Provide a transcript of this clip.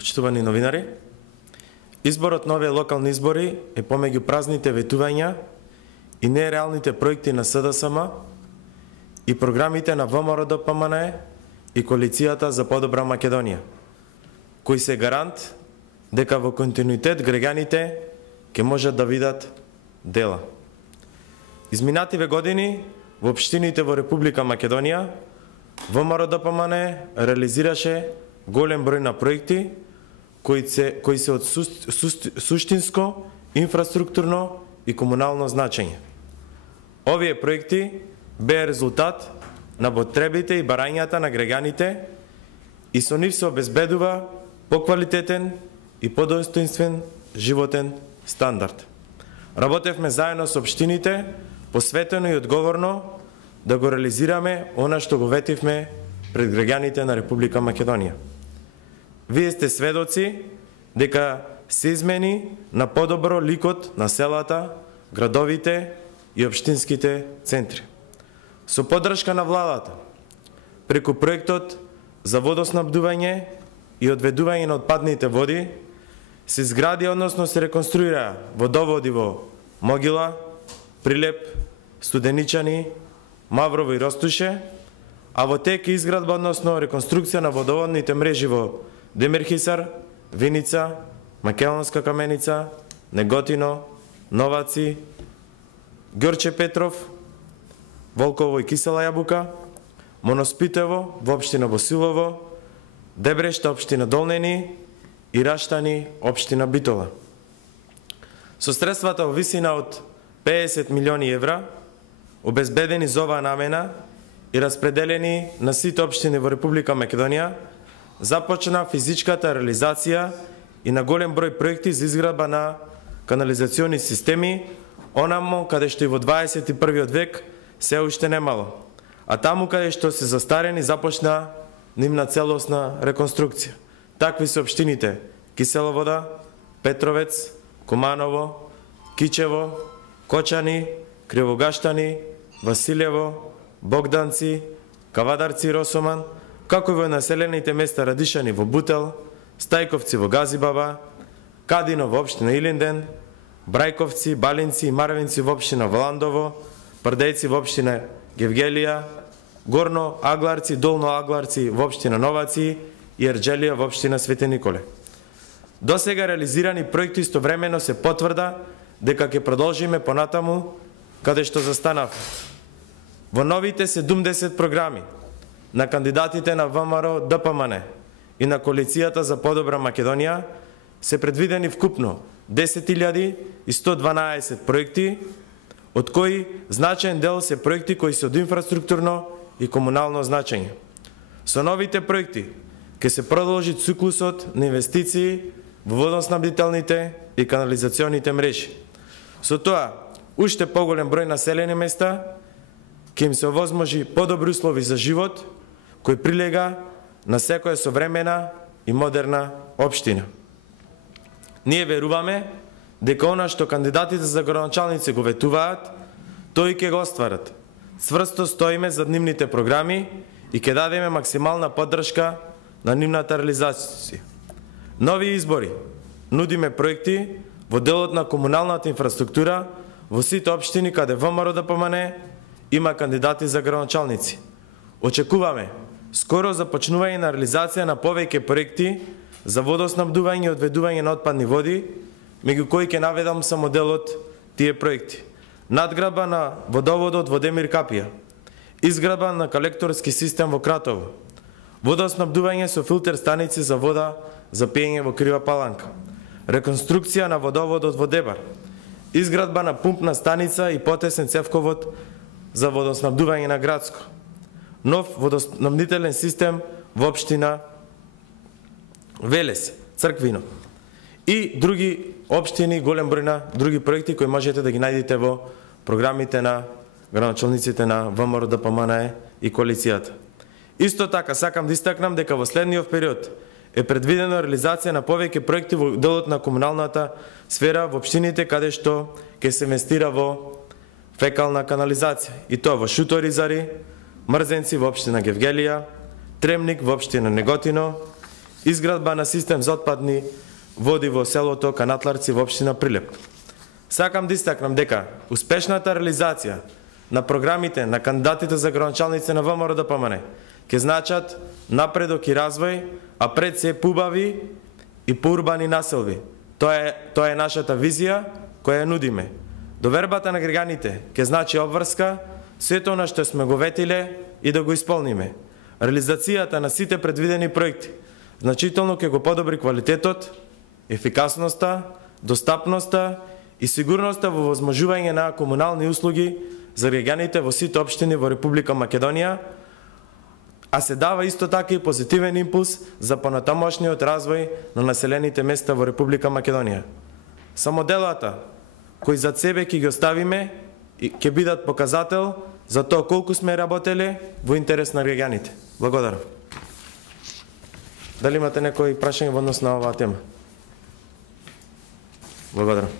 Почитувани новинари, изборот на овие локални избори е помеѓу празните ветувања и нереалните проекти на СДСМ и програмите на ВМРО-ДПМНЕ и Коалицијата за подобра Македонија, кои се гарант дека во континуитет граѓаните ќе можат да видат дела. Изминативе години во општините во Република Македонија ВМРО-ДПМНЕ реализираше голем број на проекти кои се од суштинско, инфраструктурно и комунално значење. Овие проекти беа резултат на потребите и барањата на граѓаните и со нив се обезбедува поквалитетен и подостоинствен животен стандард. Работевме заедно со општините, посветено и одговорно да го реализираме она што го ветивме пред граѓаните на Република Македонија. Вие сте сведоци дека се измени на подобро ликот на селата, градовите и општинските центри. Со поддршка на владата, преку проектот за водоснабдување и одведување на отпадните води, се изгради, односно се реконструира водоводи во Могила, Прилеп, Студеничани, Маврово и Ростуше, а во тек е изградба, односно реконструкција на водоводните мрежи во Демирхисар, Виница, Македонска Каменица, Неготино, Новаци, Ѓорче Петров, Волково и Кисела Јабука, Моноспитево во општина Босилово, Дебрешта општина Долнени и Раштани општина Битола. Со средствата во висина од 50 милиони евра, обезбедени за оваа намена и распределени на сите општини во Република Македонија, започна физичката реализација и на голем број проекти за изградба на канализациони системи, онамо каде што и во 21. век се уште немало, а таму каде што се застарени започна нивна целосна реконструкција. Такви се општините Кисела Вода, Петровец, Куманово, Кичево, Кочани, Кривогаштани, Василево, Богданци, Кавадарци и Росоман, како и во населените места Радишани во Бутел, Стајковци во Газибаба, Кадино во општина Илинден, Брајковци, Балинци и Марвинци во општина Валандово, Прдејци во општина Гевгелија, Горно Агларци, Долно Агларци во општина Новаци и Ерџелија во општина Свети Николе. До сега реализирани проекти истовремено се потврда дека ќе продолжиме понатаму каде што застанав. Во новите 70 програми на кандидатите на ВМРО-ДПМНЕ и на Коалицијата за подобра Македонија се предвидени вкупно 10.112 проекти, од кои значаен дел се проекти кои се од инфраструктурно и комунално значење. Со новите проекти ќе се продолжи циклусот на инвестиции во водоснабдителните и канализационите мрежи. Со тоа, уште поголем број населени места ќе им се овозможи подобри услови за живот, кој прилега на секоја современа и модерна општина. Ние веруваме дека она што кандидатите за градоначалници го ветуваат, тој ќе го остварат. Цврсто стоиме за нивните програми и ќе дадеме максимална поддршка на нивната реализација. Нови избори нудиме проекти во делот на комуналната инфраструктура во сите општини каде ВМРО-ДПМНЕ има кандидати за градоначалници. Очекуваме скоро започнување на реализација на повеќе проекти за водоснабдување и одведување на отпадни води, меѓу кои ќе наведам само дел од тие проекти. Надградба на водоводот во Демир Капија, изградба на колекторски систем во Кратово, водоснабдување со филтер станици за вода за пиење во Крива Паланка, реконструкција на водоводот во Дебар, изградба на пумпна станица и потесен цевковод за водоснабдување на Градско, нов водоснабдителен систем во општина Велес, Црквино и други општини, голем број на други проекти кои можете да ги најдете во програмите на градоначалниците на ВМРО-ДПМНЕ и Коалицијата. Исто така сакам да истакнам дека во следниот период е предвидено реализација на повеќе проекти во делот на комуналната сфера во општините каде што ќе се инвестира во фекална канализација, и тоа во Шуторизари, Мрзенци во општина Гевгелија, Тремник во општина Неготино изградба на систем за отпадни води во селото Канатларци во општина Прилеп. Сакам да истакнам дека успешната реализација на програмите на кандидатите за градоначалници на ВМРО-ДПМН ќе значат напредок и развој, а пред се поубави и поурбани населби. Тоа е нашата визија која ја нудиме. Довербата на граѓаните ќе значи обврска, сето на што сме го ветиле и да го исполниме. Реализацијата на сите предвидени проекти значително ќе го подобри квалитетот, ефикасноста, достапноста и сигурноста во возможување на комунални услуги за граѓаните во сите општини во Република Македонија, а се дава исто така и позитивен импулс за понатамошниот развој на населените места во Република Македонија. Само делата кои зад себе ќе ги оставиме ќе бидат показател за тоа колку сме работеле во интерес на граѓаните. Благодарам. Дали имате некои прашања во однос на оваа тема? Благодарам.